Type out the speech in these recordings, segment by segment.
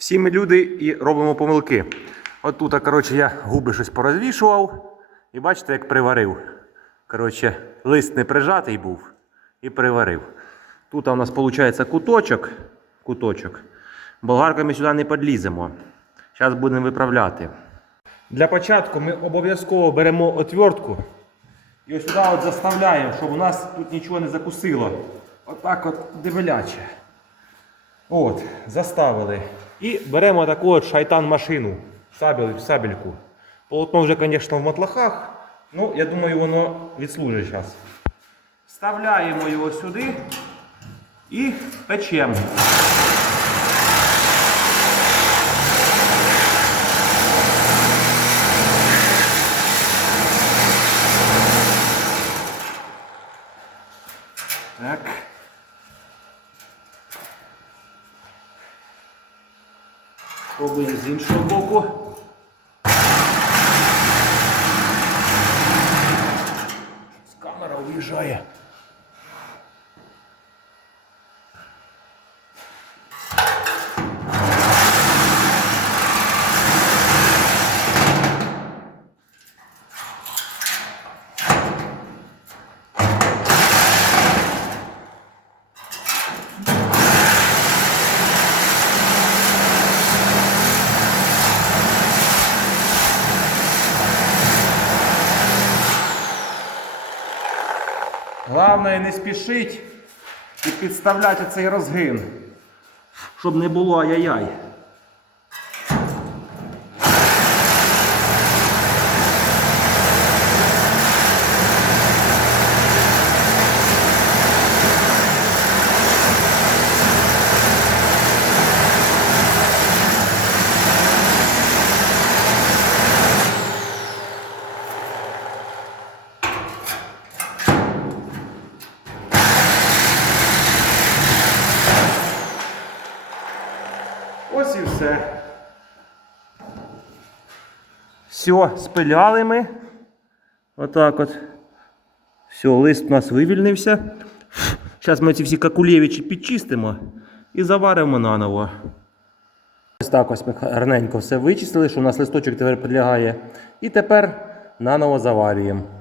Всі ми люди і робимо помилки. От тут, коротше, я губи щось порозвішував. І бачите, як приварив. Коротше, лист не прижатий був і приварив. Тут у нас виходить куточок. куточок. Болгарками сюди не підліземо. Зараз будемо виправляти. Для початку ми обов'язково беремо отвертку і ось сюди от заставляємо, щоб у нас тут нічого не закусило. Отак от дивеляче. От, заставили. І беремо таку от шайтан-машину. Сабель, сабельку. Полотно вже, звісно, в матлахах. Ну, я думаю, воно відслужить зараз. Вставляємо його сюди і печемо. Так. Пробуємо з іншого боку. З Камера уїжджає. Головне не спішить і підставляти цей розгин, щоб не було ай-яй-яй. Ось і все. Все, спиляли ми. Отак от. Все, лист у нас вивільнився. Зараз ми ці всі какулєвичі підчистимо і заваримо наново. Ось так ось ми гарненько все вичистили, що у нас листочок тепер підлягає. І тепер наново заварюємо.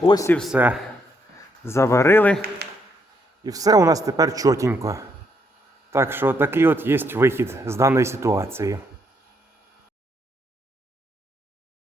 Ось і все. Заварили. І все у нас тепер чотенько. Так що такий от є вихід з даної ситуації.